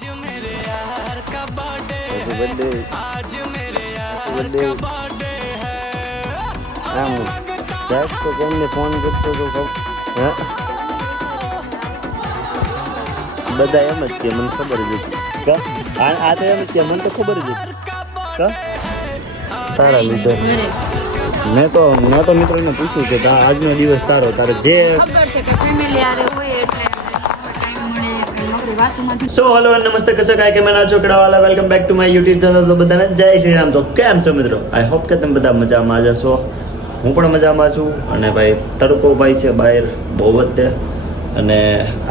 આમ દસ તો કેમને ફોન કરતો તો બધા એમ જ કે મને ખબર જ હતી આ તો એમ જ કે મને તો ખબર જ હતી તારા લીધે મેં તો મિત્રોને પૂછ્યું કે આજનો દિવસ તારો તારે જે ખબર છે કે ફેમિલી આરે હોય એટલે ટાઈમ મળે કે નોકરી વાતમાં સો હેલો નમસ્તે કસે કાય કે મેના ચોકડાવાલા welcome back to my YouTube channel. તો બધાને જય શ્રી રામ. તો કેમ છો મિત્રો? આઈ હોપ કે તમે બધા મજામાં જશો. હું પણ મજામાં છું. અને ભાઈ તડકો ભાઈ છે બહાર બહુ જ તે, અને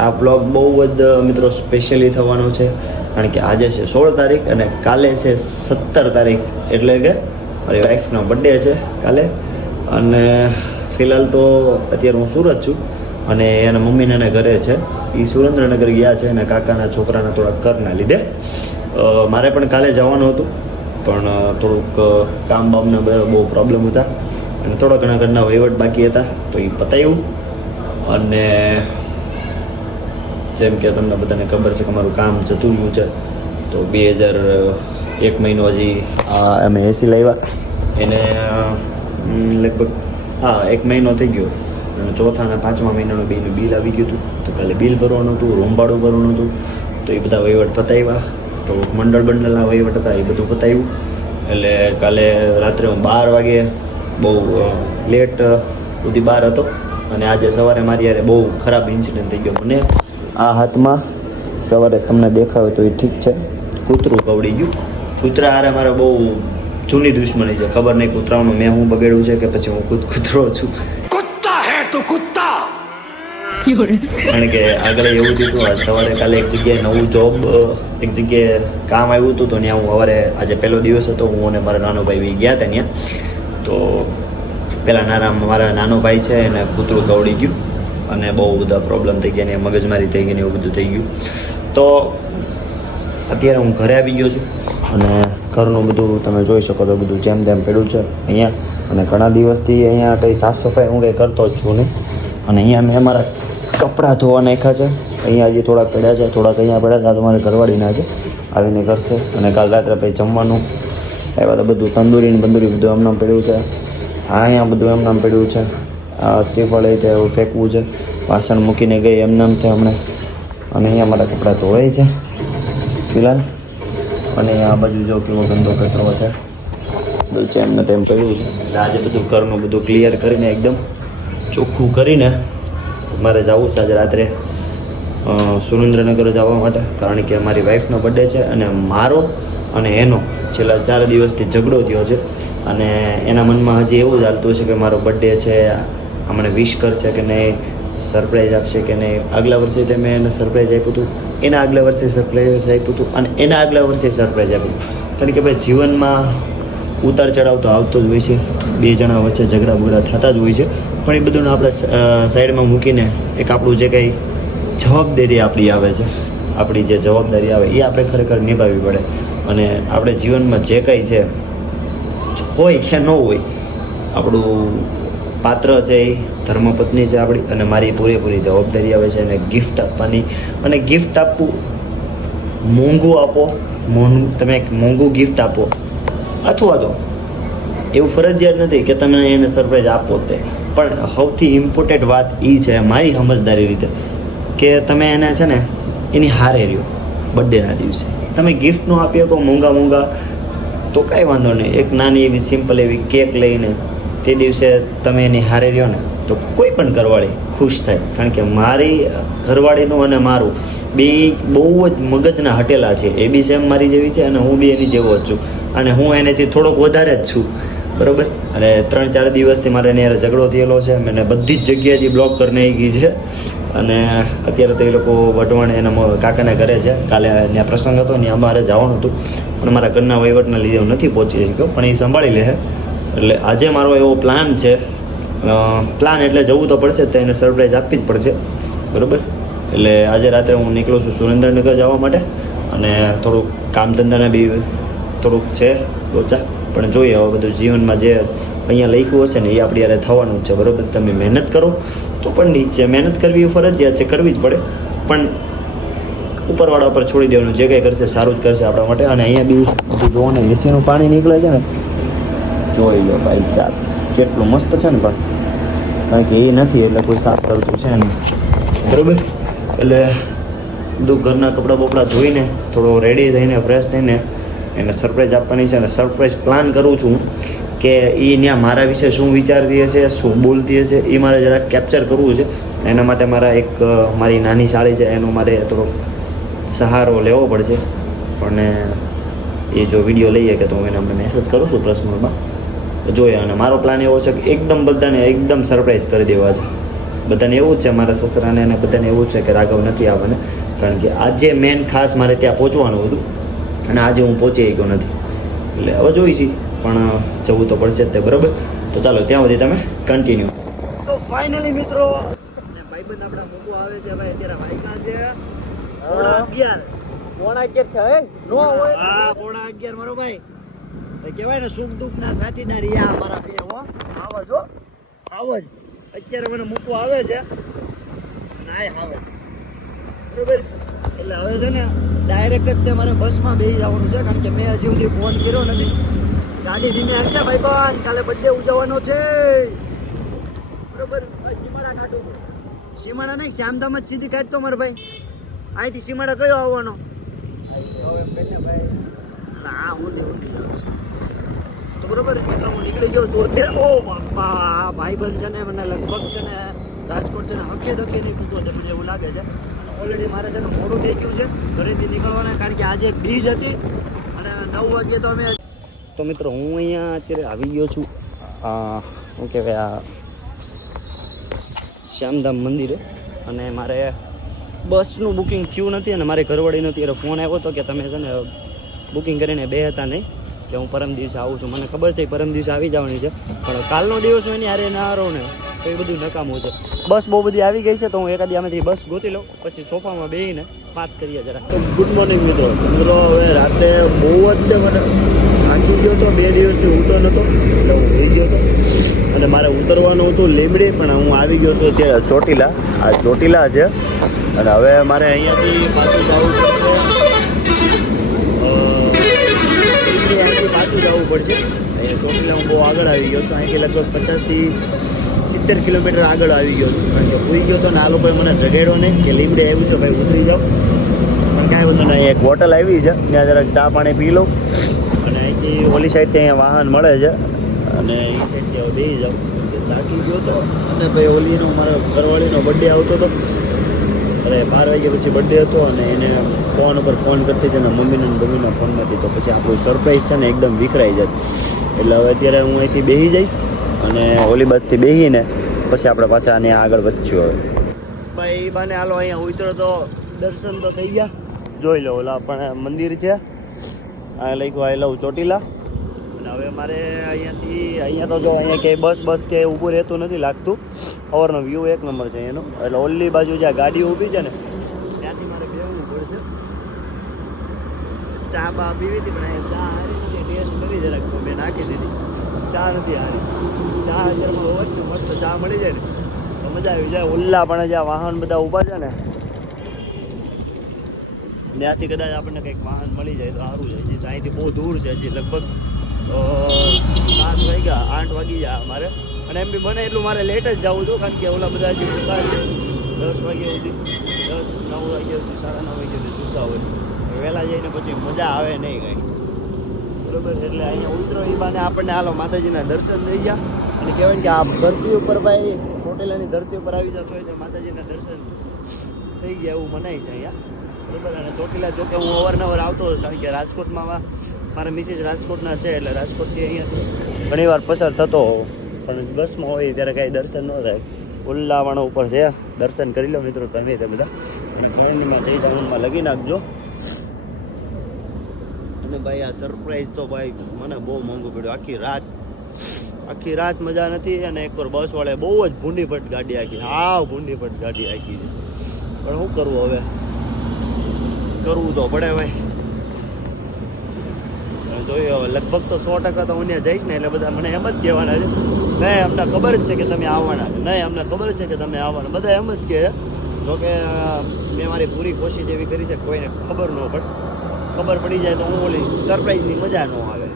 આ બ્લોગ બહુ જ મિત્રો સ્પેશિયલી થવાનો છે કારણ કે આજે છે 16 તારીખ અને કાલે છે 17 તારીખ, એટલે કે મારી વાઈફનો બર્થડે છે કાલે. અને ફિલહાલ તો અત્યારે હું સુરત છું અને એના મમ્મીને એને ઘરે છે, એ સુરેન્દ્રનગર ગયા છે અને કાકાના છોકરાના થોડાક કરના લીધે. મારે પણ કાલે જવાનું હતું પણ થોડુંક કામ બામના બહુ પ્રોબ્લેમ હતા અને થોડા ઘણા ઘરના વહીવટ બાકી હતા તો એ પતાવ્યું. અને જેમ કે તમને બધાને ખબર છે કે મારું કામ જતું રહ્યું છે, તો 2001 મહિનો હજી અમે એસી લાવ્યા એને લગભગ 1 મહિનો થઈ ગયો અને ચોથા અને 5મા મહિનાનું બેનું બિલ આવી ગયું હતું. તો કાલે બિલ ભરવાનું હતું, રૂમ ભાડું ભરવાનું હતું, તો એ બધા વહીવટ પતાવ્યા. તો મંડળના વહીવટ હતા એ બધું પતાવ્યું. એટલે કાલે રાત્રે હું 12 વાગે બહુ લેટ સુધી બહાર હતો અને આજે સવારે મારી યારે બહુ ખરાબ ઇન્સિડન્ટ થઈ ગયો. મને આ હાથમાં સવારે તમને દેખાવે તો એ ઠીક છે, કૂતરું કવડી ગયું. કૂતરા હારે મારે બહુ જૂની દુશ્મની છે. ખબર નહીં કૂતરાઓનું મેં હું બગાડ્યું છે કે પછી હું ખુદ કૂતરો છું. કુત્તા હે તું કુત્તા. કારણ કે આગળ એવું થયું હતું, સવારે કાલે એક જગ્યાએ નવું જોબ એક જગ્યાએ કામ આવ્યું હતું તો ત્યાં હું સવારે આજે પહેલો દિવસ હતો, હું અને મારા નાનો ભાઈ ગયા હતા ત્યાં. તો પેલા મારા નાનો ભાઈ છે એને કૂતરું કવડી ગયું અને બહુ બધા પ્રોબ્લેમ થઈ ગયા ને મગજમારી થઈ ગઈ ને એવું બધું થઈ ગયું. તો અત્યારે હું ઘરે આવી ગયો છું અને ઘરનું બધું તમે જોઈ શકો તો બધું જેમ તેમ પડ્યું છે અહીંયા. અને ઘણા દિવસથી અહીંયા કંઈ સાફ સફાઈ હું કંઈ કરતો જ છું નહીં. અને અહીંયા મેં અમારા કપડાં ધોવા નાખ્યા છે. અહીંયા હજી થોડાક પડ્યા છે, થોડાક અહીંયા પડ્યા છે. આ તમારે ઘરવાળીના છે, આવીને કરશે. અને કાલ રાત્રે પછી જમવાનું આવ્યા તો બધું તંદૂરી બધું એમનામ પડ્યું છે. અહીંયા બધું એમનામ પડ્યું છે. આ શ્રીફળ એ છે એવું ફેંકવું છે, વાસણ મૂકીને ગઈ એમનામ છે હમણાં. અને અહીંયા મારા કપડાં ધોવાય છે ફિલહાલ. અને આ બાજુ જો કેવો ગંદો કચરો છે, બધું છે એમને તેમ પડ્યું છે. એટલે આજે બધું ઘરનું બધું ક્લિયર કરીને એકદમ ચોખ્ખું કરીને મારે જવું છે આજે રાત્રે સુરેન્દ્રનગર જવા માટે, કારણ કે મારી વાઈફનો બર્થડે છે અને મારો અને એનો છેલ્લા 4 દિવસથી ઝઘડો થયો છે. અને એના મનમાં હજી એવું જ હાલતું છે કે મારો બર્થડે છે, મને વિશ કરશે કે નહીં, સરપ્રાઈઝ આપશે કે નહીં. આગલા વર્ષે તે મેં એને સરપ્રાઈઝ આપ્યું હતું, એના આગલા વર્ષે સરપ્રાઈઝ આપ્યું હતું અને એના આગલા વર્ષે સરપ્રાઈઝ આપ્યું. કારણ કે ભાઈ જીવનમાં ઉતાર ચઢાવ તો આવતો જ હોય છે, બે જણા વચ્ચે ઝઘડા બગડા થતા જ હોય છે. પણ એ બધું આપણે સાઈડમાં મૂકીને એક આપણું જે કંઈ જવાબદારી આપણી આવે છે, આપણી જે જવાબદારી આવે એ આપણે ખરેખર નિભાવવી પડે. અને આપણે જીવનમાં જે કંઈ છે હોય કે ન હોય, આપણું પાત્ર છે એ ધર્મપત્ની છે આપણી, અને મારી પૂરેપૂરી જવાબદારી આવે છે એને ગિફ્ટ આપવાની. અને ગિફ્ટ આપવું, મોંઘું આપો, તમે એક મોંઘું ગિફ્ટ આપો અથવા તો એવું ફરજિયાત નથી કે તમે એને સરપ્રાઈઝ આપો તે. પણ સૌથી ઇમ્પોર્ટન્ટ વાત એ છે મારી સમજદારી રીતે કે તમે એને છે ને એની હારે રહ્યો. બર્થડેના દિવસે તમે ગિફ્ટ ન આપી શકો મોંઘા તો કાંઈ વાંધો નહીં, એક નાની એવી સિમ્પલ એવી કેક લઈને તે દિવસે તમે એની હારે રહ્યો ને તો કોઈ પણ ઘરવાળી ખુશ થાય. કારણ કે મારી ઘરવાળીનું અને મારું બે બહુ જ મગજના હટેલા છે. એ બી સેમ મારી જેવી છે અને હું બી એની જેવો જ છું, અને હું એનેથી થોડોક વધારે જ છું, બરાબર. અને 3-4 દિવસથી મારે એને ઝઘડો થયેલો છે. મને બધી જ જગ્યાએથી બ્લોક કરીને ગઈ છે. અને અત્યારે તો એ લોકો વઢવાણ એના કાકાના ઘરે છે. કાલે ત્યાં પ્રસંગ હતો, ત્યાં અમારે જવાનું હતું પણ મારા ઘરના વહીવટના લીધે હું નથી પહોંચી શક્યો, પણ એ સંભાળી લે. એટલે આજે મારો એવો પ્લાન છે, પ્લાન એટલે જવું તો પડશે, તો એને સરપ્રાઈઝ આપવી જ પડશે, બરાબર. એટલે આજે રાત્રે હું નીકળું છું સુરેન્દ્રનગર જવા માટે. અને થોડુંક કામ ધંધાના બી થોડુંક છે લોચા, પણ જોઈએ હવે બધું જીવનમાં જે અહીંયા લખ્યું હશે ને એ આપણી યારે થવાનું જ છે, બરાબર. તમે મહેનત કરો તો પણ ઠીક છે, મહેનત કરવી એ ફરજિયાત છે, કરવી જ પડે. પણ ઉપરવાળા પર છોડી દેવાનું, જે કંઈ કરશે સારું જ કરશે આપણા માટે. અને અહીંયા બી બધું જોવો ને એસીનું પાણી નીકળે છે ને, જોઈ લો ભાઈ સાહેબ કેટલું મસ્ત છે ને. પણ કારણ કે એ નથી એટલે કોઈ સાફ કરતું છે નહીં, બરાબર. એટલે બધું ઘરના કપડાં બપડા ધોઈને થોડો રેડી થઈને ફ્રેશ થઈને એને સરપ્રાઈઝ આપવાની છે. અને સરપ્રાઈઝ પ્લાન કરું છું કે એ ત્યાં મારા વિશે શું વિચારતી હશે, શું બોલતી હશે, એ મારે જરાક કેપ્ચર કરવું છે. એના માટે મારી નાની સાળી છે એનો મારે થોડો સહારો લેવો પડશે. પણ એ જો વિડીયો લઈએ કે તો હું એને અમને મેસેજ કરું છું પર્સનલમાં જોઈએ. અને મારો પ્લાન એવો છે કે એકદમ બધાને એકદમ સરપ્રાઈઝ કરી દેવા છે. બધાને એવું જ છે, મારા સસરાને અને બધાને એવું જ છે કે રાઘવ નથી આવવાને. કારણ કે આજે મેન ખાસ મારે ત્યાં પહોંચવાનું હતું અને આજે હું પહોંચી ગયો નથી. એટલે હવે જોઈશી પણ જવું તો પડશે જ તે, બરાબર. તો ચાલો ત્યાં સુધી તમે કન્ટિન્યુ. તો ફાઇનલી મિત્રો ભાઈબંધ આપણા મૂકવા આવે છે ભાઈ. અત્યારે વાયકા છે 11:30 છે નો હોય. હા 11:30 મારો ભાઈ કહેવાય ને સુખ દુઃખ ના સાથીદાર યા મારા બે હો. આવો જ અત્યારે મને મૂકવા આવે છે નાય આવે, બરોબર. એટલે હવે છે ને ડાયરેક્ટ જ તે મારે બસમાં બેસી જવાનું છે. કારણ કે મેં હજી સુધી ફોન કર્યો નથી. ગાડી લઈને આવજે ભાઈ બંધ, કાલે બર્થડે ઉજવવાનો છે, બરોબર. સીમાડા નહીં, શ્યામધામ જ સીધી કાઢતો મારે ભાઈ. અહીંથી સીમાડા કયો આવવાનો? હા હું તો બરોબર. એટલે હું નીકળી ગયો છું અત્યારે. ઓ બાપા ભાઈબંધ છે ને મને લગભગ છે ને રાજકોટ છે ને હકે ધકે નહીં પૂછતો હતો, મને એવું લાગે છે. ઓલરેડી મારે છે ને મોડું થઈ ગયું છે ઘરેથી નીકળવાના. કારણ કે આજે બીજ હતી અને 9 વાગ્યે તો અમે. તો મિત્રો હું અહીંયા અત્યારે આવી ગયો છું શું કહેવાય આ શ્યામધામ મંદિરે. અને મારે બસનું બુકિંગ થયું નથી અને મારે ઘરવાળીનો ત્યારે ફોન આવ્યો હતો કે તમે છે ને બુકિંગ કરીને બે હતા નહીં, કે હું પરમ દિવસે આવું છું. મને ખબર છે પરમ દિવસે આવી જવાની છે, પણ કાલનો દિવસ હોય ને યારે ના રહો ને તો એ બધું નકામું છે. બસ બહુ બધી આવી ગઈ છે તો હું એકાદી આમાંથી બસ ગોતી લઉં, પછી સોફામાં બેસીને વાત કરીએ જરા. તો ગુડ મોર્નિંગ મિત્રો. ચંદ્રો હવે રાતે બહુ જ મને થાકી ગયો હતો, 2 દિવસથી ઉઠતો નહોતો એટલે હું થઈ ગયો હતો. અને મારે ઉતરવાનું હતું લીમડી, પણ હું આવી ગયો છું અત્યારે ચોટીલા. આ ચોટીલા છે અને હવે મારે અહીંયાથી પાછું જવું પડશે, પાછું જવું પડશે. અહીંયા ચોટીલા હું બહુ આગળ આવી ગયો છું. અહીંથી લગભગ 50 થી 70 કિલોમીટર આગળ આવી ગયો છું. કારણ કે ભૂઈ ગયો તો ને આ લોકોએ મને જગાડ્યો નહીં કે લીમડે આવ્યું છે ભાઈ ઉતરી જાઓ. પણ કાંઈ વાંધો નહીં, એક હોટલ આવી છે ત્યાં જરાક ચા પાણી પી લઉં. અને અહીંથી ઓલી સાઈડથી અહીંયા વાહન મળે છે અને એ સાઈડથી હવે બેસી જાઉં. થાકી ગયો હતો અને ભાઈ ઓલીનો મારા ઘરવાળીનો બર્થડે આવતો હતો. અરે 12 વાગ્યા પછી બર્થડે હતો અને એને ફોન ઉપર ફોન કરતી હતી ને મમ્મીના ફોનમાંથી. તો પછી આપણું સરપ્રાઈઝ છે ને એકદમ વિખરાઈ જાય. એટલે હવે અત્યારે હું અહીંથી બેસી જઈશ અને ઓલી બાજુથી બેસીને પછી આપણે પાછા આને આગળ વધશું. હવે ભાઈ એ બાને હાલો અહીંયા ઉતરો તો દર્શન તો થઈ ગયા. જોઈ લો ઓલા પણ મંદિર છે આ લખ્યું આઈ લવ ચોટીલા. અને હવે મારે અહીંયા તો જો અહીંયા ક્યાંય બસ કે ઊભું રહેતું નથી લાગતું. સવારનો વ્યૂ એક નંબર છે એનો. એટલે ઓલી બાજુ જ્યાં ગાડીઓ ઊભી છે ને ત્યાંથી મારે બેસવું પડશે. ચા બા પીવી હતી પણ ચા હારી નથી, ટેસ્ટ કરી જરાક મેં નાખી દીધી. ચા નથી હારી. ચા અત્યારમાં હોય ને મસ્ત ચા મળી જાય ને તો મજા આવી જાય. ઓલ્લા પણ જ્યાં વાહન બધા ઊભા છે ને ત્યાંથી કદાચ આપણને કંઈક વાહન મળી જાય તો સારું છે. હજી અહીંથી બહુ દૂર છે, હજી લગભગ 7 વાગ્યા 8 વાગી જાય મારે. અને એમ બી બને એટલું મારે લેટ જ જવું હતું કારણ કે ઓલા બધા હજી ઊભા છે 10 વાગ્યા સુધી, 10 9 વાગ્યા સુધી 9:30 વાગ્યા સુધી સૂતા હોય. વહેલા જઈને પછી મજા આવે નહીં કાંઈ, બરોબર. એટલે અહીંયા ઉતરો એ બાને આપણને હાલો માતાજીના દર્શન થઈ ગયા. અને કહેવાય કે આ ધરતી ઉપર ભાઈ ચોટીલાની ધરતી ઉપર આવી જતો હોય તો માતાજીના દર્શન થઈ ગયા એવું મનાય છે અહીંયા, બરોબર. અને ચોટીલા જોકે હું અવારનવાર આવતો હતો કારણ કે રાજકોટમાં મારા મિસિસ રાજકોટના છે એટલે રાજકોટથી અહીંયાથી ઘણી વાર પસાર થતો હોઉં. પણ બસમાં હોય ત્યારે કાંઈ દર્શન ન થાય. ઉલ્લાવાણો ઉપર છે, દર્શન કરી લો મિત્રો તમે તે બધા. અને કરણીમાં જઈ ટાઉનમાં લગી નાખજો. અને ભાઈ આ સરપ્રાઈઝ તો ભાઈ મને બહુ મોંઘું પડ્યું. આખી રાત મજા નથી. અને એકવાર બસવાળાએ બહુ જ ભૂંડીપટ ગાડી આખી, હાવ ભૂંડીપટ ગાડી આખી છે. પણ શું કરવું હવે, કરવું તો પડે ભાઈ. જોઈએ હવે લગભગ તો 100% તો હું ત્યાં જઈશ ને એટલે બધા મને એમ જ કહેવાના છે નહીં અમને ખબર જ છે કે તમે આવવાના છે, નહીં અમને ખબર છે કે તમે આવવાના, બધા એમ જ કહે. જોકે મેં મારી પૂરી કોશિશ એવી કરી છે કે કોઈને ખબર ન પડે. ખબર પડી જાય તો હું ઓલી સરપ્રાઈઝની મજા ન આવે.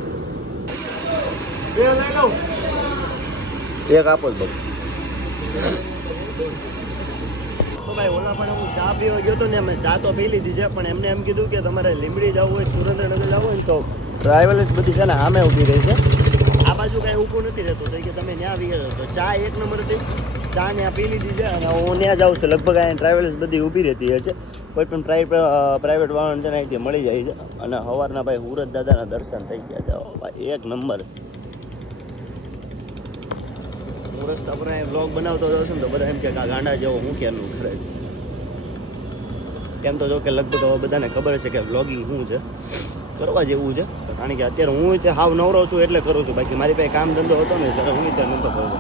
એક આપો જ બસ. તો ભાઈ ઓલા પણ હું ચા પીવા ગયો હતો ને, અમે ચા તો પી લીધી છે, પણ એમને એમ કીધું કે તમારે લીંબડી જવું હોય, સુરેન્દ્રનગર જવું હોય ને તો ટ્રાવેલ્સ બધી છે ને સામે ઊભી રહી છે. આ બાજુ કાંઈ ઊભું નથી રહેતું, તો કે તમે ત્યાં આવી ગયા તો ચા એક નંબર હતી. ચા ત્યાં પી લીધી છે અને હું ત્યાં જાઉં છું. લગભગ અહીંયા ટ્રાવેલ્સ બધી ઊભી રહેતી હોય છે. કોઈ પણ પ્રાઇવેટ વાહન છે ને અહીંથી મળી જાય છે. અને સવારના ભાઈ હુરત દાદાના દર્શન થઈ ગયા છે ભાઈ, એક નંબર. હું રસ્તા પર અહીંયા બ્લોગ બનાવતો જાઉં છું ને તો બધા એમ કે આ ગાંડા જેવો હું ક્યારનું કરે છે. એમ તો જો કે લગભગ હવે બધાને ખબર છે કે બ્લોગિંગ શું છે, કરવા જેવું છે. કારણ કે અત્યારે હું તે હાવ નવરો છું એટલે કરું છું. બાકી મારી પાસે કામ ધંધો હતો ને ત્યારે હું ત્યાં નહોતો કરતો.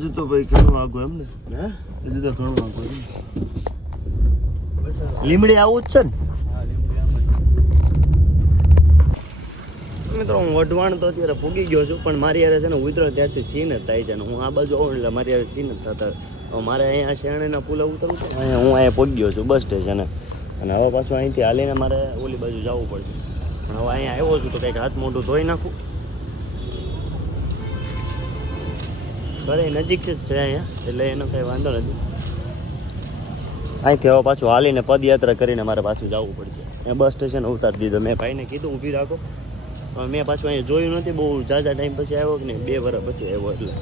હજુ તો ભાઈ ઘણું આગું એમ ને, હજુ તો ઘણું આગું એમ. લીમડી આવું જ છે ને મિત્રો. હું વઢવાણ તો અત્યારે પૂગી ગયો છું, પણ મારી યારે છે ને ઉતરો ત્યારથી સીન જ થાય છે. ને હું આ બાજુ આવું એટલે મારી યારે સીન જ થતા. હવે મારે અહીંયા શેરણીના પુલ ઉતરવું છે. અહીંયા હું અહીંયા પહોંચી ગયો છું બસ સ્ટેશને, અને હવે પાછું અહીંથી હાલીને મારે ઓલી બાજુ જવું પડશે. પણ હવે અહીંયા આવ્યો છું તો કંઈક હાથ મોઢું ધોઈ નાખું. ભલે નજીક જ છે અહીંયા, એટલે એનો કંઈ વાંધો નથી. અહીંથી હવે પાછું હાલીને પદયાત્રા કરીને મારે પાછું જવું પડશે. મેં બસ સ્ટેશન ઉતારી દીધો. મેં ભાઈને કીધું ઊભી રાખો, પણ મેં પાછું અહીંયા જોયું નથી. બહુ ઝાઝા ટાઈમ પછી આવ્યો કે નહીં, 2 વર્ષ પછી આવ્યો. એટલે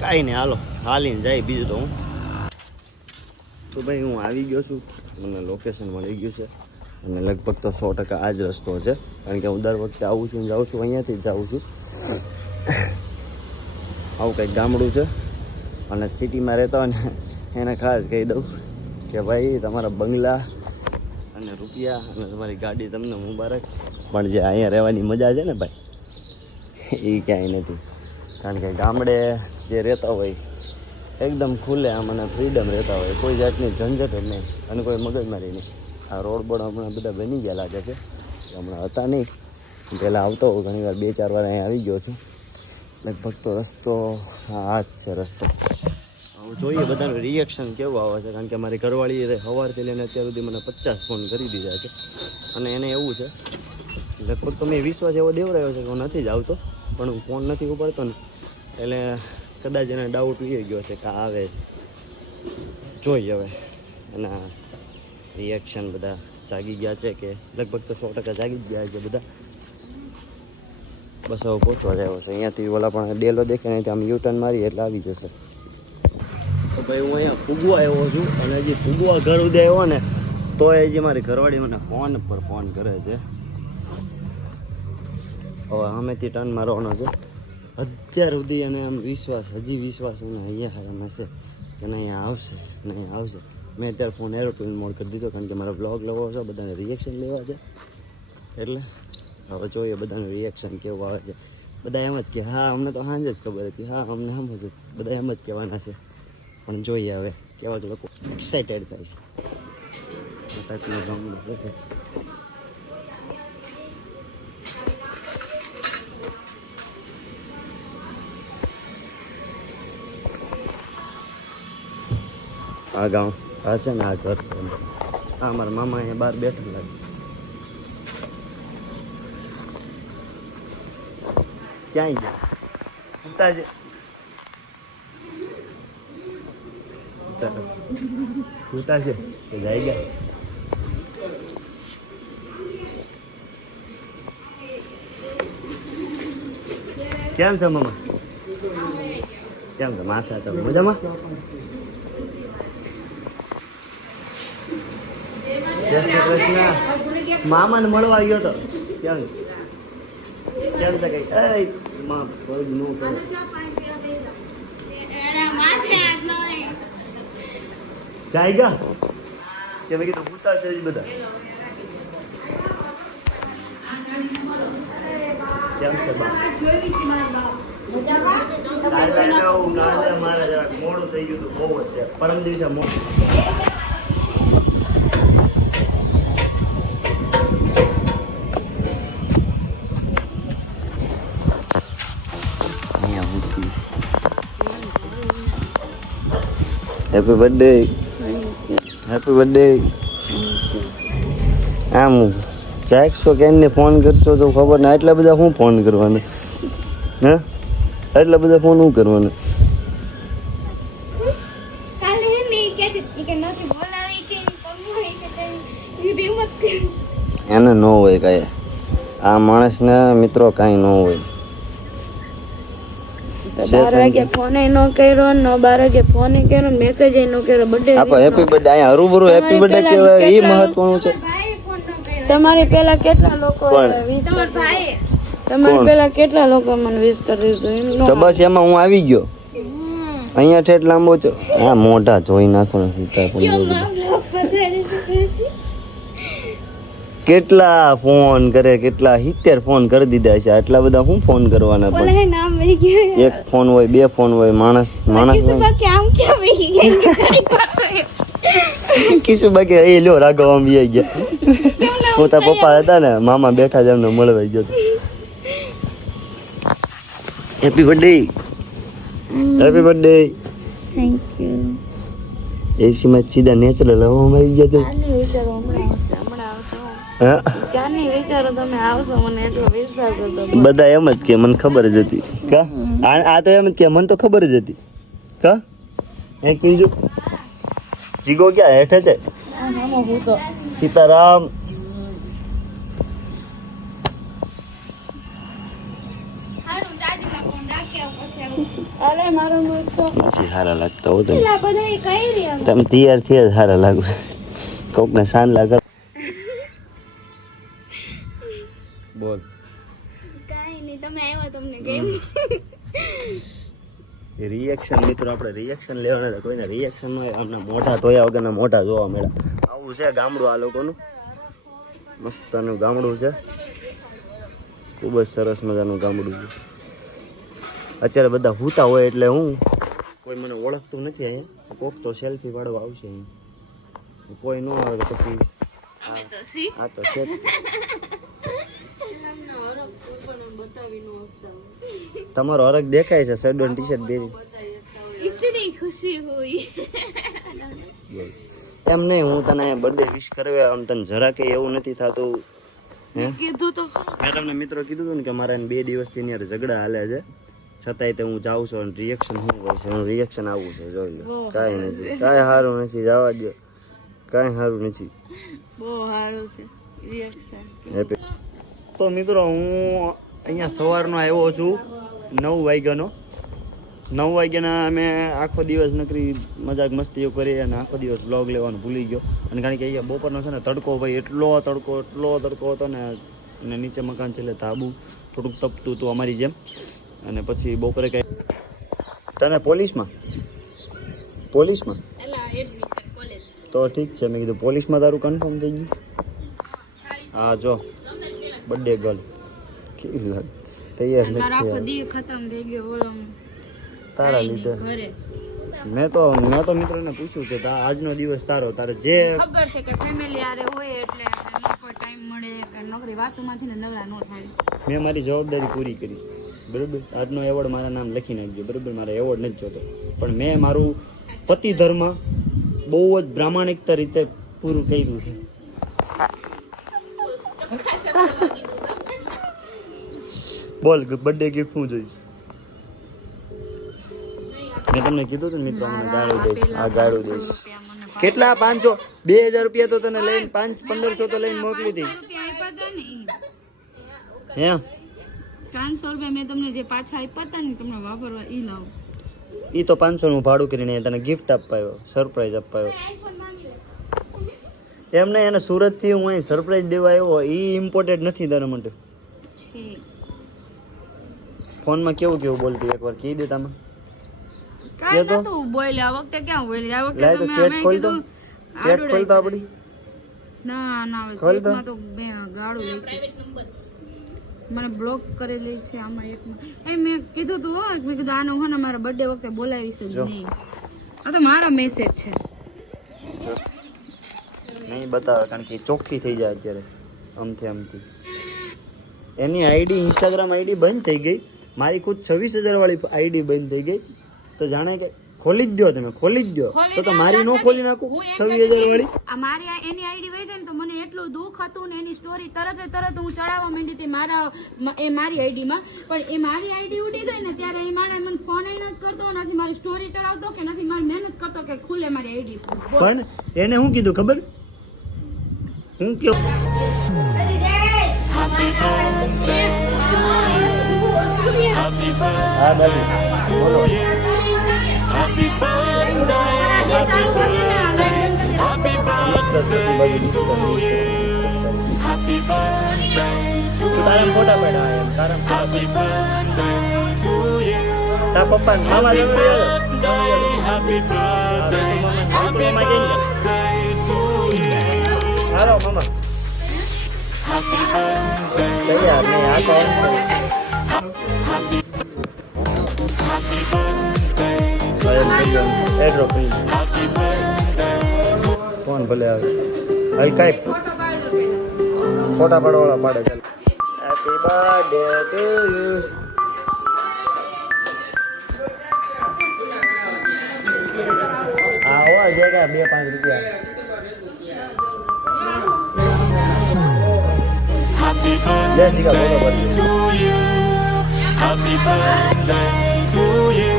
કાંઈ નહીં, હાલો હાલીને જાય. બીજું તો હું તો ભાઈ હું આવી ગયો છું, મને લોકેશન મળી ગયું છે. અને લગભગ તો 100% આ જ રસ્તો છે, કારણ કે હું દર વખતે આવું છું જાઉં છું, અહીંયાથી જ જાઉં છું. આવું કંઈક ગામડું છે. અને સિટીમાં રહેતા હોય ને એને ખાસ કહી દઉં કે ભાઈ તમારા બંગલા અને રૂપિયા અને તમારી ગાડી તમને મુબારક, પણ જે અહીંયા રહેવાની મજા છે ને ભાઈ, એ ક્યાંય નથી. કારણ કે ગામડે જે રહેતા હોય એકદમ ખુલ્લે આમ અને ફ્રીડમ રહેતા હોય, કોઈ જાતની ઝંઝટ જ નહીં અને કોઈ મગજમારી નહીં. આ રોડ બોર્ડ હમણાં બધા બની ગયા લાગે છે, હમણાં હતા નહીં. પહેલાં આવતો ઘણી વાર 2-4 વાર અહીંયા આવી ગયો છું. લગભગ તો રસ્તો આ જ છે રસ્તો. હવે જોઈએ બધાનું રિએક્શન કેવું આવે છે, કારણ કે મારી ઘરવાળીએ સવારથી લઈને અત્યાર સુધી મને 50 ફોન કરી દીધા છે. અને એને એવું છે, લગભગ તો મેં વિશ્વાસ એવો દેવરાયો છે કે હું નથી જ આવતો, પણ હું ફોન નથી ઉપાડતો ને એટલે કદાચ એને ડાઉટ એ ગયો છે કે આવે છે. જોઈએ હવે એના રિએક્શન બધા જાગી ગયા છે કે લગભગ તો 100% જાગી જ ગયા છે બધા. બસ હવે પહોંચવા જાય છે. અહીંયાથી ઓલા પણ ડેલો દેખે ને આમ યુટર્ન મારી એટલે આવી જશે. તો ભાઈ હું અહીંયા ફૂગવા આવ્યો છું, અને હજી ફૂગવા ઘર ઉદય આવ્યો ને તો હજી મારી ઘરવાળી મને ફોન પર ફોન કરે છે. હવે સામેથી ટર્ન મારવાનો છે. અત્યાર સુધી એને આમ વિશ્વાસ, હજી વિશ્વાસ એને અહીંયા એમ હશે કે નહીં અહીંયા આવશે, નહીં અહીંયા આવશે. મેં અત્યારે ફોન એરોપ્લેન મોડ કરી દીધો, કારણ કે મારા બ્લોગ લેવો છે, બધાને રિએક્શન લેવા છે. એટલે હવે જોઈએ બધાનું રિએક્શન કેવું આવે છે. બધા એમ જ કે હા અમને તો સાંજ જ ખબર હતી, હા અમને એમ જ, બધા એમ જ કહેવાના છે. પણ જોઈએ હવે કેવા લોકો એક્સાઇટેડ થાય છે. આ ગામ આ છે ને આ ઘર છે. હા મારા મામા અહીંયા બહાર બેઠા લાગે. ક્યાંય ગયા ઉતા છે ઉતા છે કે જાય ગયા. કેમ છે મામા? કેમ છે માથા તો મજામાં? જય શ્રી કૃષ્ણ. મામાને મળવા ગયો તો. કેમ કેમ છે કઈ? એ માં પગ નો કરો. જાયગા કે મેં કીધું ઉતા છે બધા. કેમ છે મારા જરાક મોડું થઈ ગયું હતું, બહુ જ છે. પરમ દિવસે મોડું. Happy birthday. Happy birthday. આમ જાગશો કેમને ફોન કરશો તો ખબર ના, એટલા બધા શું ફોન કરવાના? હે, એટલા બધા ફોન શું કરવાના? એને ન હોય કાંઈ, આ માણસને મિત્રો કાંઈ ન હોય. 12 વાગે ફોન ન કર્યો, 12 વાગે ફોન કર્યો, મેસેજ ન કર્યો, બર્થડે આપો હેપી બર્થડે. અહીંયા હરુભરું હેપી બર્થડે કહેવાય, એ મહત્વનું છે. તમારી પેલા કેટલા લોકો વિશ ભાઈ, તમારી પેલા કેટલા લોકો મને વિશ કરી દીધું? તો બસ એમાં હું આવી ગયો. અહીંયા ઠેઠ લાંબો છો. હા, મોઢા જોઈ નાખો ને. કેટલા ફોન કરે, કેટલા 70 ફોન કરી દીધા છે. આટલા બધા શું ફોન કરવાના? પણ એક ફોન હોય, 2 ફોન હોય. માણસ કિશુ બાકી એ લ્યો રાઘવ આમ આવી ગયા. પોતા પપ્પા હતા ને, મામા બેઠા જ એમને મળવા ગયો. Happy birthday. Happy birthday. Thank you. AC માં સીધા નેચરલ હવામાં આવી ગયા. ક્યાંની વિચારો તમે આવશો, મને એટલો વિશ્વાસ હતો. બધા એમ જ કે મને ખબર જ હતી. કા આ તો એમ જ કે મને તો ખબર જ હતી. કા એક બીજું જીગો ક્યાં હેઠે છે? સીતારામ. અરે મારો તો પછી સારા લાગતા હો તમે. તમે તૈયાર થયા સારા લાગો. કોક ને શાન લાગે. બોલ. કાઈ નહીં, તમે આવ્યા, તમને કેમ રિએક્શન મિત્રો, આપણે રિએક્શન લેવાના હતા. કોઈને રિએક્શન હોય આમના મોઢા ધોયા વગરના મોઢા જોવા મળ્યા. આવું છે ગામડું આ લોકોનું. મસ્તનું ગામડું છે, ખૂબ જ સરસ મજાનું ગામડું છે. અત્યારે બધા હૂતા હોય એટલે હું કોઈ મને ઓળખતું નથી. અહીંયા કોક તો સેલ્ફી પાડવા આવશે. અહીંયા કોઈ ન આવે તો પછી આ તો છે. તમારો હરખ દેખાય છે. સડન ટી-શર્ટ પહેરી. ઇતની ખુશી હોય. એમ નહીં, હું તને બર્થડે વિશ કરવા આમ તને જરા કે એવું નથી થતું. હે, કીધું તો મેં તમને મિત્રો કીધું હતું ને કે મારા 2 દિવસથી અહીંયા ઝઘડા હાલે છે. છતાંય તે હું જાઉં છું અને રિએક્શન શું હોય છે, એનું રિએક્શન આવું છે. જોઈ લો, કાંઈ નથી, કાંઈ સારું નથી. જવા દો, કાંઈ સારું નથી. બહુ સારું છે રિએક્શન. તો મિત્રો હું અહીંયા સવારનો આવ્યો છું 9 વાગ્યાનો. 9 વાગ્યાના અમે આખો દિવસ નકરી મજાક મસ્તીઓ કરી અને આખો દિવસ બ્લોગ લેવાનું ભૂલી ગયો. અને કારણ કે અહીંયા બપોરનો છે ને તડકો ભાઈ એટલો તડકો હતો ને. અને નીચે મકાન છે એટલે ધાબુ થોડુંક તપતું હતું અમારી જેમ. અને પછી બપોરે કઈ તને પોલીસમાં તો ઠીક છે. મેં કીધું પોલીસમાં તારું કન્ફર્મ થઈ ગયું. હા જો બર્થડે ગર્લ કેવી લાગે, તૈયાર આખો નથી દી ખતમ થઈ ગયો બોલો તારા લીધે. ઘરે. મેં તો મિત્રોને પૂછ્યું કે આજનો દિવસ તારે જે ખબર છે કે ફેમિલી આરે હોય એટલે કોઈ ટાઈમ મળે કે નોકરી વાતોમાંથી ને નવરા ન થાય. મેં મારી જવાબદારી પૂરી કરી. બરાબર, આજનો એવોર્ડ મારા નામ લખી નાખજો. બરાબર, મારે એવોર્ડ નથી જોતો, પણ મેં મારું પતિ ધર્મ બહુ જ પ્રામાણિકતા રીતે પૂરું કર્યું છે. બોલ બર્થડે ગિફ્ટ શું જોઈશ? મેં તમને કીધું હતું મિત્રો, મને ગાળું દઈશ. આ ગાળું દઈશ. કેટલા? 500 2000 રૂપિયા તો તને લઈને 1500 તો લઈને મોકલી હતી. હે 500 રૂપિયા મેં તમને જે પાછા આપ્યા હતા ને તમને વાપરવા ઈ લાવો. ઈ તો 500 નું ભાડું કરીને તને ગિફ્ટ અપાયો, સરપ્રાઈઝ અપાયો. એમને એને સુરત થી હું અહીં સરપ્રાઈઝ દેવા આવ્યો, ઈ ઇમ્પોર્ટેન્ટ નથી તારા માટે. ફોનમાં કેવું બોલતી એકવાર કહી દે તમે. કાઈ નતું બોલ્યા, આ વખતે ક્યાં બોલ્યા? આ વખતે લાય તો ચેટ ખોલ તો. ચેટ ખોલ તો આપડી. ના ચેટમાં તો બે ગાળું લખી. મને બ્લોક કરેલી છે આમાં એકમાં. મેં કીધું તું હો, મેં કીધું આનો હો ને મારા બર્થડે વખતે બોલાવીશ જ નહીં. આ તો મારો મેસેજ છે. નહીં બતાવે કારણ કે ચોખ્ખી થઈ જાય અત્યારે આમથી. એની આઈડી ઇન્સ્ટાગ્રામ આઈડી બંધ થઈ ગઈ. મારી ખુદ 26,000 વાળી આઈડી બંધ થઈ ગઈ. તો જાણે કે ખોલી જ દો તમે, ખોલી જ દો. ખોલી તો દે, મારી નો નથી. ખોલી નાખું હું એમ 26,000 વાળી. આ મારી એની આઈડી વહી ગઈ ને તો મને એટલું દુઃખ હતું ને એની સ્ટોરી તરત હું ચડાવવા માંડી હતી મારી આઈડીમાં. પણ એ મારી આઈડી ઉડી ગઈ ને ત્યારે એ મારે મને ફોન નથી કરતો, નથી મારી સ્ટોરી ચડાવતો કે નથી મારી મહેનત કરતો કે ખુલે મારી આઈડી. પણ એને શું કીધું ખબર? હું કયો હા બાબુ બોલો. તારા ફોટા પાડ્યા એમ, તારા પપ્પા મામા હાલો મામા યાર નહીં આ તો એડ્રો ફોન ભલે આવે હવે કાંઈ ફોટા પાડવાળા પાડે ચાલ. Happy birthday to you. હા હો જે કે 2-5 રૂપિયા. લે જીગા બોલો બોલો. Happy birthday to you.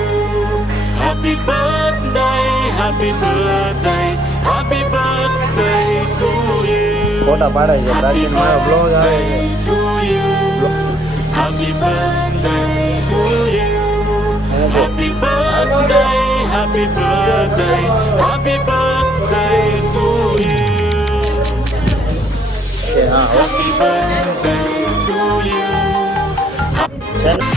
Happy birthday, happy birthday, happy birthday to you. ફોટા પાડે છે પ્રાચીન મારો બ્લોગ આવે છે. To you. Happy birthday to you. Happy birthday, happy birthday, happy birthday to you. હા Happy birthday to you. હો